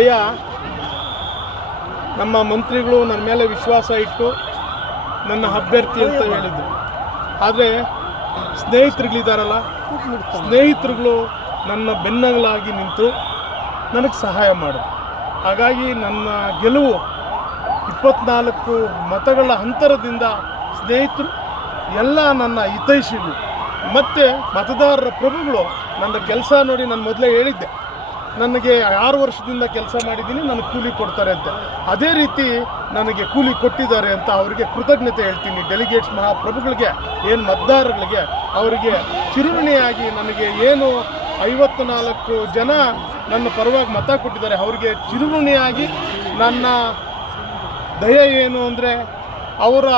ಜಯ ನಮ್ಮ ಮಂತ್ರಿಗಳು ನನ್ನ ಮೇಲೆ ವಿಶ್ವಾಸ ಇಟ್ಟು ನನ್ನ ಅಭ್ಯರ್ಥಿ ಅಂತ ಹೇಳಿದ್ರು. ಆದರೆ ಸ್ನೇಹಿತರುಗಳಿದ್ದಾರಲ್ಲ, ಸ್ನೇಹಿತರುಗಳು ನನ್ನ ಬೆನ್ನಲಾಗಿ ನಿಂತು ನನಗೆ ಸಹಾಯ ಮಾಡಿದ್ರು. ಹಾಗಾಗಿ ನನ್ನ ಗೆಲುವು 24 ಮತಗಳ ಅಂತರದಿಂದ ಸ್ನೇಹಿತರು ಎಲ್ಲ ನನ್ನ ಹಿತೈಷಿಗಳು ಮತ್ತು ಮತದಾರರ ಪ್ರಭುಗಳು ನನ್ನ ಕೆಲಸ ನೋಡಿ ನಾನು ಮೊದಲೇ ಹೇಳಿದ್ದೆ, ನನಗೆ 6 ವರ್ಷದಿಂದ ಕೆಲಸ ಮಾಡಿದ್ದೀನಿ, ನನಗೆ ಕೂಲಿ ಕೊಡ್ತಾರೆ ಅಂತ. ಅದೇ ರೀತಿ ನನಗೆ ಕೂಲಿ ಕೊಟ್ಟಿದ್ದಾರೆ ಅಂತ ಅವರಿಗೆ ಕೃತಜ್ಞತೆ ಹೇಳ್ತೀನಿ. ಡೆಲಿಗೇಟ್ಸ್ ಮಹಾಪ್ರಭುಗಳಿಗೆ, ಏನು ಮತದಾರಗಳಿಗೆ, ಅವರಿಗೆ ಚಿರುಣಿಯಾಗಿ ನನಗೆ ಏನು 54 ಜನ ನನ್ನ ಪರವಾಗಿ ಮತ ಕೊಟ್ಟಿದ್ದಾರೆ, ಅವರಿಗೆ ಚಿರುಣಿಯಾಗಿ ನನ್ನ ದಯೆ ಏನು ಅಂದರೆ ಅವರ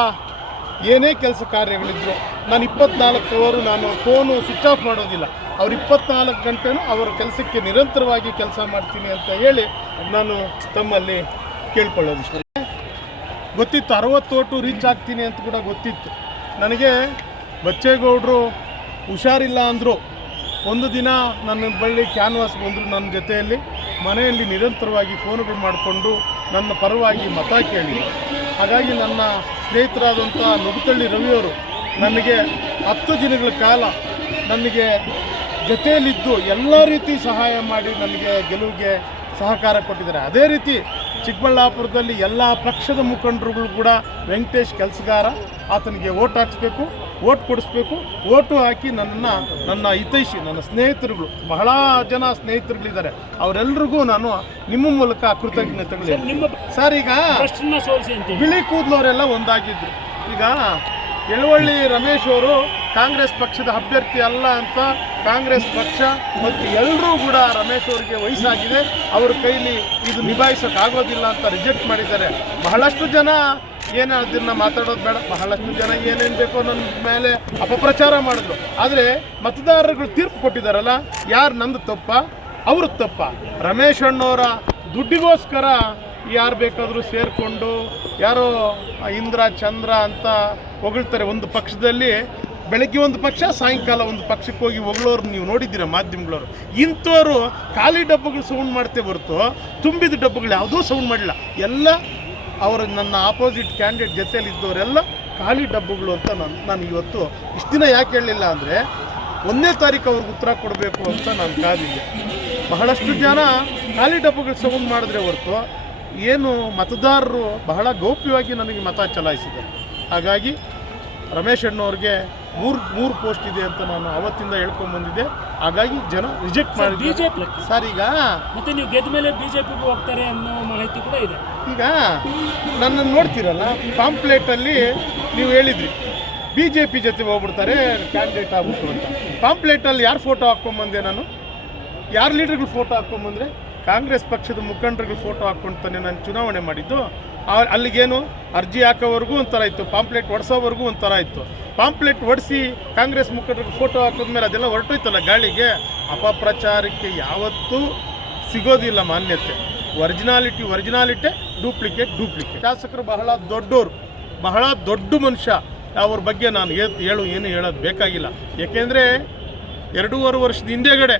ಏನೇ ಕೆಲಸ ಕಾರ್ಯಗಳಿದ್ರು ನಾನು 24 ಅವರು ನಾನು ಫೋನು ಸ್ವಿಚ್ ಆಫ್ ಮಾಡೋದಿಲ್ಲ. ಅವ್ರು 24 ಗಂಟೆನೂ ಅವರ ಕೆಲಸಕ್ಕೆ ನಿರಂತರವಾಗಿ ಕೆಲಸ ಮಾಡ್ತೀನಿ ಅಂತ ಹೇಳಿ ನಾನು ತಮ್ಮಲ್ಲಿ ಕೇಳ್ಕೊಳ್ಳೋದು. ಗೊತ್ತಿತ್ತು 60 ಓಟು ರೀಚ್ ಆಗ್ತೀನಿ ಅಂತ ಕೂಡ ಗೊತ್ತಿತ್ತು ನನಗೆ. ಬಚ್ಚೇಗೌಡರು ಹುಷಾರಿಲ್ಲ ಅಂದರು, ಒಂದು ದಿನ ನನ್ನ ಬಳಿ ಕ್ಯಾನ್ವಾಸ್ ಬಂದರು, ನನ್ನ ಜೊತೆಯಲ್ಲಿ ಮನೆಯಲ್ಲಿ ನಿರಂತರವಾಗಿ ಫೋನುಗಳು ಮಾಡಿಕೊಂಡು ನನ್ನ ಪರವಾಗಿ ಮತ ಕೇಳಿ. ಹಾಗಾಗಿ ನನ್ನ ಸ್ನೇಹಿತರಾದಂಥ ನುಗ್ತಳ್ಳಿ ರವಿಯವರು ನನಗೆ 10 ದಿನಗಳ ಕಾಲ ನನಗೆ ಜೊತೆಯಲ್ಲಿದ್ದು ಎಲ್ಲ ರೀತಿ ಸಹಾಯ ಮಾಡಿ ನನಗೆ ಗೆಲುವಿಗೆ ಸಹಕಾರ ಕೊಟ್ಟಿದ್ದಾರೆ. ಅದೇ ರೀತಿ ಚಿಕ್ಕಬಳ್ಳಾಪುರದಲ್ಲಿ ಎಲ್ಲ ಪಕ್ಷದ ಮುಖಂಡರುಗಳು ಕೂಡ ವೆಂಕಟೇಶ್ ಕೆಲಸಗಾರ, ಆತನಿಗೆ ಓಟ್ ಹಾಕಿಸ್ಬೇಕು, ಓಟ್ ಕೊಡಿಸ್ಬೇಕು, ಓಟು ಹಾಕಿ ನನ್ನ ಹಿತೈಷಿ, ನನ್ನ ಸ್ನೇಹಿತರುಗಳು, ಬಹಳ ಜನ ಸ್ನೇಹಿತರುಗಳಿದ್ದಾರೆ, ಅವರೆಲ್ಲರಿಗೂ ನಾನು ನಿಮ್ಮ ಮೂಲಕ ಕೃತಜ್ಞತೆಗಳು. ಸರ್, ಈಗ ಬಿಳಿ ಕೂದಲವರೆಲ್ಲ ಒಂದಾಗಿದ್ರು. ಈಗ ಯಳವಳ್ಳಿ ರಮೇಶ್ ಅವರು ಕಾಂಗ್ರೆಸ್ ಪಕ್ಷದ ಅಭ್ಯರ್ಥಿ ಅಲ್ಲ ಅಂತ ಕಾಂಗ್ರೆಸ್ ಪಕ್ಷ ಮತ್ತು ಎಲ್ಲರೂ ಕೂಡ ರಮೇಶ್ ಅವರಿಗೆ ವಯಸ್ಸಾಗಿದೆ, ಅವ್ರ ಕೈಲಿ ಇದು ನಿಭಾಯಿಸೋಕ್ಕಾಗೋದಿಲ್ಲ ಅಂತ ರಿಜೆಕ್ಟ್ ಮಾಡಿದ್ದಾರೆ. ಬಹಳಷ್ಟು ಜನ ಏನು ಅದನ್ನು ಮಾತಾಡೋದು ಬೇಡ, ಬಹಳಷ್ಟು ಜನ ಏನೇನು ಬೇಕೋ ನನ್ನ ಮೇಲೆ ಅಪಪ್ರಚಾರ ಮಾಡಿದ್ರು. ಆದರೆ ಮತದಾರರುಗಳು ತೀರ್ಪು ಕೊಟ್ಟಿದ್ದಾರಲ್ಲ, ಯಾರು ನಂದು ತಪ್ಪ ಅವ್ರ ತಪ್ಪ? ರಮೇಶ್ ಅಣ್ಣವರ ದುಡ್ಡಿಗೋಸ್ಕರ ಯಾರು ಬೇಕಾದರೂ ಸೇರಿಕೊಂಡು ಯಾರೋ ಇಂದ್ರ ಚಂದ್ರ ಅಂತ ಹೊಗಳ್ತಾರೆ. ಒಂದು ಪಕ್ಷದಲ್ಲಿ ಬೆಳಗ್ಗೆ ಒಂದು ಪಕ್ಷ, ಸಾಯಂಕಾಲ ಒಂದು ಪಕ್ಷಕ್ಕೆ ಹೋಗಿ ಹೊಗಳೋರು ನೀವು ನೋಡಿದ್ದೀರ ಮಾಧ್ಯಮಗಳವರು. ಇಂಥವರು ಖಾಲಿ ಡಬ್ಬಗಳು ಸೌಂಡ್ ಮಾಡ್ತೇ ಹೊರತು ತುಂಬಿದ ಡಬ್ಬಗಳು ಯಾವುದೂ ಸೌಂಡ್ ಮಾಡಿಲ್ಲ. ಎಲ್ಲ ಅವರು ನನ್ನ ಆಪೋಸಿಟ್ ಕ್ಯಾಂಡಿಡೇಟ್ ಜೊತೆಯಲ್ಲಿದ್ದವರೆಲ್ಲ ಖಾಲಿ ಡಬ್ಬಗಳು ಅಂತ ನಾನು ಇವತ್ತು ಇಷ್ಟು ದಿನ ಯಾಕೆ ಹೇಳಲಿಲ್ಲ ಅಂದರೆ 1ನೇ ತಾರೀಕು ಅವ್ರಿಗೆ ಉತ್ತರ ಕೊಡಬೇಕು ಅಂತ ನಾನು ಕಾದಿದ್ದೆ. ಬಹಳಷ್ಟು ಜನ ಖಾಲಿ ಡಬ್ಬಗಳು ಸೌಂಡ್ ಮಾಡಿದ್ರೆ ಹೊರತು ಏನು ಮತದಾರರು ಬಹಳ ಗೌಪ್ಯವಾಗಿ ನನಗೆ ಮತ ಚಲಾಯಿಸಿದ್ದಾರೆ. ಹಾಗಾಗಿ ರಮೇಶ್ ಅಣ್ಣವ್ರಿಗೆ ಮೂರು ಪೋಸ್ಟ್ ಇದೆ ಅಂತ ನಾನು ಅವತ್ತಿಂದ ಹೇಳ್ಕೊಂಡ್ಬಂದಿದ್ದೆ. ಹಾಗಾಗಿ ಜನ ರಿಜೆಕ್ಟ್ ಮಾಡಿದ್ರು. ಸರ್, ಈಗ ಮತ್ತೆ ನೀವು ಗೆದ್ದ ಮೇಲೆ ಬಿಜೆಪಿಗೆ ಹೋಗ್ತಾರೆ ಅನ್ನೋ ಮಾಹಿತಿ ಕೂಡ ಇದೆ. ಈಗ ನನ್ನನ್ನು ನೋಡ್ತೀರಲ್ಲ, ಪಾಂಪ್ಲೇಟಲ್ಲಿ ನೀವು ಹೇಳಿದ್ರಿ BJP ಜೊತೆ ಹೋಗ್ಬಿಡ್ತಾರೆ ಕ್ಯಾಂಡಿಡೇಟ್ ಆಗ್ಬಿಟ್ಟು ಅಂತ. ಪಾಂಪ್ಲೇಟಲ್ಲಿ ಯಾರು ಫೋಟೋ ಹಾಕ್ಕೊಂಬಂದೆ ನಾನು? ಯಾರು ಲೀಡರ್ಗಳು ಫೋಟೋ ಹಾಕ್ಕೊಂಬಂದರೆ ಕಾಂಗ್ರೆಸ್ ಪಕ್ಷದ ಮುಖಂಡರುಗಳು ಫೋಟೋ ಹಾಕ್ಕೊಂತಾನೆ ನಾನು ಚುನಾವಣೆ ಮಾಡಿದ್ದು. ಅಲ್ಲಿಗೇನು ಅರ್ಜಿ ಹಾಕೋವರೆಗೂ ಒಂಥರ ಇತ್ತು, ಪಾಂಪ್ಲೇಟ್ ಹೊಡ್ಸೋವರೆಗೂ ಒಂಥರ ಇತ್ತು. ಪಾಂಪ್ಲೇಟ್ ಹೊಡಿಸಿ ಕಾಂಗ್ರೆಸ್ ಮುಖಂಡರಿಗೆ ಫೋಟೋ ಹಾಕಿದ್ಮೇಲೆ ಅದೆಲ್ಲ ಹೊರಟೋಯ್ತಲ್ಲ ಗಾಳಿಗೆ. ಅಪಪ್ರಚಾರಕ್ಕೆ ಯಾವತ್ತೂ ಸಿಗೋದಿಲ್ಲ ಮಾನ್ಯತೆ. Originality, duplicate. ಶಾಸಕರು ಬಹಳ ದೊಡ್ಡವರು, ಬಹಳ ದೊಡ್ಡ ಮನುಷ್ಯ. ಅವ್ರ ಬಗ್ಗೆ ನಾನು ಏನು ಹೇಳೋದು ಬೇಕಾಗಿಲ್ಲ. ಏಕೆಂದರೆ 2.5 ವರ್ಷದ ಹಿಂದೆಗಡೆ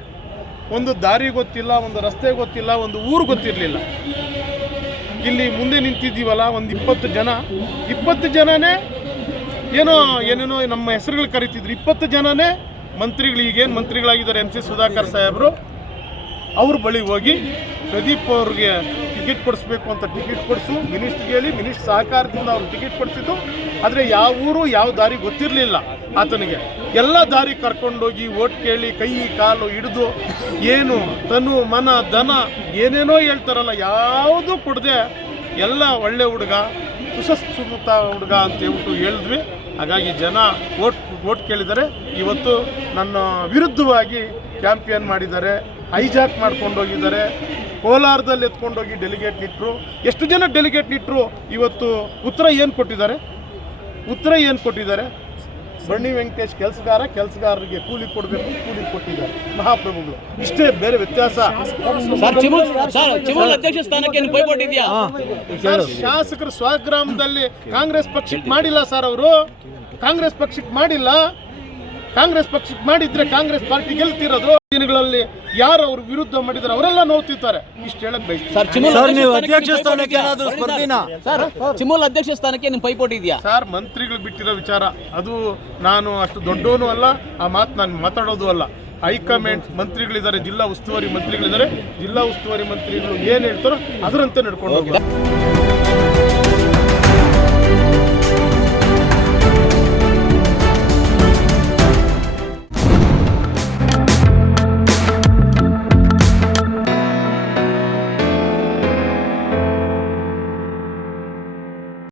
ಒಂದು ದಾರಿ ಗೊತ್ತಿಲ್ಲ, ಒಂದು ರಸ್ತೆ ಗೊತ್ತಿಲ್ಲ, ಒಂದು ಊರು ಗೊತ್ತಿರಲಿಲ್ಲ. ಇಲ್ಲಿ ಮುಂದೆ ನಿಂತಿದ್ದೀವಲ್ಲ, ಒಂದು 20 ಜನನೇ ಏನೇನೋ ನಮ್ಮ ಹೆಸರುಗಳು ಕರಿತಿದ್ರು. 20 ಜನನೇ ಮಂತ್ರಿಗಳು, ಈಗೇನು ಮಂತ್ರಿಗಳಾಗಿದ್ದಾರೆ MC ಸುಧಾಕರ್ ಸಾಹೇಬರು, ಅವ್ರ ಬಳಿ ಹೋಗಿ ಪ್ರದೀಪ್ ಅವ್ರಿಗೆ ಟಿಕೆಟ್ ಕೊಡಿಸ್ಬೇಕು ಅಂತ ಟಿಕೆಟ್ ಕೊಡಿಸು, ಮಿನಿಸ್ಟ್ರಿಗೆ ಹೇಳಿ ಮಿನಿಸ್ಟ್ರ್ ಸಹಕಾರದಿಂದ ಅವ್ರು ಟಿಕೆಟ್ ಕೊಡಿಸಿದ್ದು. ಆದರೆ ಯಾವ ಊರು ಯಾವ ದಾರಿ ಗೊತ್ತಿರಲಿಲ್ಲ ಆತನಿಗೆ. ಎಲ್ಲ ದಾರಿ ಕರ್ಕೊಂಡೋಗಿ ಓಟ್ ಕೇಳಿ ಕೈ ಕಾಲು ಹಿಡಿದು ಏನು ತನು ಮನ ಧನ ಏನೇನೋ ಹೇಳ್ತಾರಲ್ಲ, ಯಾವುದೂ ಕೊಡದೆ ಎಲ್ಲ ಒಳ್ಳೆ ಹುಡುಗ, ಸುಸೂತ ಹುಡುಗ ಅಂತ ಹೇಳ್ಬಿಟ್ಟು ಹೇಳಿದ್ವಿ. ಹಾಗಾಗಿ ಜನ ಓಟ್ ಕೇಳಿದ್ದಾರೆ. ಇವತ್ತು ನನ್ನ ವಿರುದ್ಧವಾಗಿ ಕ್ಯಾಂಪೇನ್ ಮಾಡಿದ್ದಾರೆ, ಹೈಜಾಕ್ ಮಾಡ್ಕೊಂಡು ಹೋಗಿದ್ದಾರೆ. ಕೋಲಾರದಲ್ಲಿ ಎತ್ಕೊಂಡೋಗಿ ಡೆಲಿಗೇಟ್ ನಿಟ್ಟರು. ಎಷ್ಟು ಜನ ಡೆಲಿಗೇಟ್ ನಿಟ್ಟರು? ಇವತ್ತು ಉತ್ತರ ಏನು ಕೊಟ್ಟಿದ್ದಾರೆ? ಬನ್ನಿ ವೆಂಕಟೇಶ್ ಕೆಲಸಗಾರರಿಗೆ ಕೂಲಿ ಕೊಡಬೇಕು, ಕೂಲಿ ಕೊಟ್ಟಿದ್ದಾರೆ ಮಹಾಪ್ರಭುಗಳು. ಇಷ್ಟೇ, ಬೇರೆ ವ್ಯತ್ಯಾಸ. ಶಾಸಕರು ಸ್ವಗ್ರಾಮದಲ್ಲಿ ಕಾಂಗ್ರೆಸ್ ಪಕ್ಷಕ್ಕೆ ಮಾಡಿಲ್ಲ ಸರ್. ಅವರು ಕಾಂಗ್ರೆಸ್ ಪಕ್ಷಕ್ಕೆ ಮಾಡಿಲ್ಲ. ಕಾಂಗ್ರೆಸ್ ಪಕ್ಷಕ್ಕೆ ಮಾಡಿದ್ರೆ ಕಾಂಗ್ರೆಸ್ ಪಾರ್ಟಿ ಗೆಲ್ತಿರೋದು. ದಿನಗಳಲ್ಲಿ ಯಾರು ಅವ್ರ ವಿರುದ್ಧ ಮಾಡಿದ್ದಾರೆ ಅವರೆಲ್ಲ ನೋಡ್ತಿರ್ತಾರೆ. ಇಷ್ಟು ಹೇಳಕ್ ಬಯಸ್ತೀನಿ. ನೀವು ಅಧ್ಯಕ್ಷ ಸ್ಥಾನಕ್ಕೆ ಏನಾದರೂ ಸ್ಪರ್ಧಿನಾ ಸರ್? ಚಿಮೂಲ್ ಅಧ್ಯಕ್ಷ ಸ್ಥಾನಕ್ಕೆ ನಿಮ್ಮ ಪೈಪೋಟಿ ಇದೆಯಾ ಸರ್? ಮಂತ್ರಿಗಳು ಬಿಟ್ಟಿರೋ ವಿಚಾರ ಅದು. ನಾನು ಅಷ್ಟು ದೊಡ್ಡವನು ಅಲ್ಲ, ಆ ಮಾತು ನಾನು ಮಾತಾಡೋದು ಅಲ್ಲ. ಹೈಕಮಾಂಡ್ ಮಂತ್ರಿಗಳಿದ್ದಾರೆ, ಜಿಲ್ಲಾ ಉಸ್ತುವಾರಿ ಮಂತ್ರಿಗಳಿದ್ದಾರೆ. ಜಿಲ್ಲಾ ಉಸ್ತುವಾರಿ ಮಂತ್ರಿಗಳು ಏನು ಹೇಳ್ತಾರೋ ಅದರಂತೆ ನಡ್ಕೊಂಡು ಹೋಗ್ತಾರೆ.